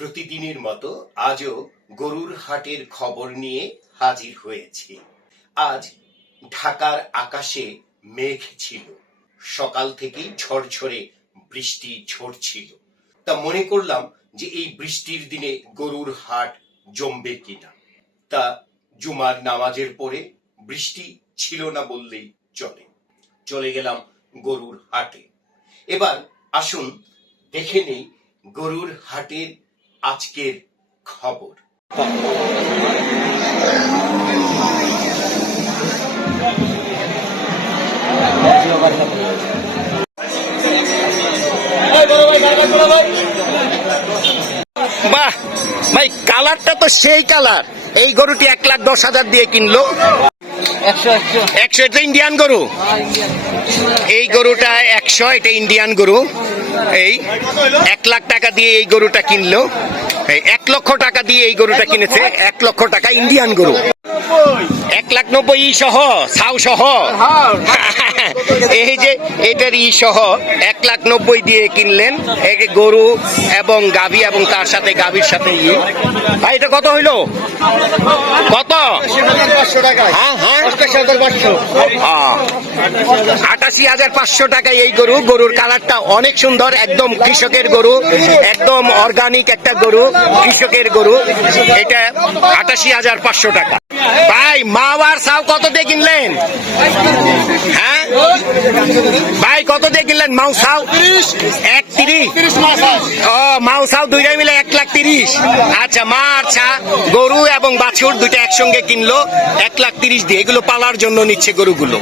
প্রতিদিনের মতো আজও গরুর হাটের খবর নিয়ে হাজির হয়েছি। আজ ঢাকার আকাশে মেঘ ছিল, সকাল থেকেই ঝরঝরে বৃষ্টি ঝরছিল। তা মনে করলাম যে এই বৃষ্টির দিনে গরুর হাট জমবে কিনা। তা জুমার নামাজের পরে বৃষ্টি ছিল না বললেই চলে। চলে গেলাম গরুর হাটে। এবার আসুন দেখে নেই গরুর হাটের আজকের খবর। বাহ ভাই, কালারটা তো সেই কালার। এই গরুটি 1,10,000 দিয়ে কিনলো। 100 এটা ইন্ডিয়ান গরু। এই গরুটা 100, এটা ইন্ডিয়ান গরু। এই 1 লাখ টাকা দিয়ে এই গরুটা কিনলো। 1 লক্ষ টাকা দিয়ে এই গরুটা কিনেছে। 1 লক্ষ টাকা ইন্ডিয়ান গরু। 1,90,000 সহ, ছাউ সহ। এই যে এটার সহ 1,90,000 দিয়ে কিনলেন গরু এবং গাভী, এবং তার সাথে গাভীর সাথে ভাই এটা কত হইলো? কত? 88,500 টাকায় এই গরু। গরুর কালারটা অনেক সুন্দর, একদম কৃষকের গরু, একদম অর্গানিক একটা গরু, কৃষকের গরু। এটা 88,500 টাকা। ভাই মাওয়ার সাউ কত দিয়ে কিনলেন? হ্যাঁ ভাই, কত দিয়ে কিনলেন মাউ সাউ? 1,30,000। ও মাউ সাউ দুইটাই মিলে 1,30,000। আচ্ছা, মা আর ছা গরু এবং বাছুর দুইটা একসঙ্গে কিনলো 1,30,000 দিয়ে। এগুলো পালার জন্য নিচ্ছে গরুগুলো।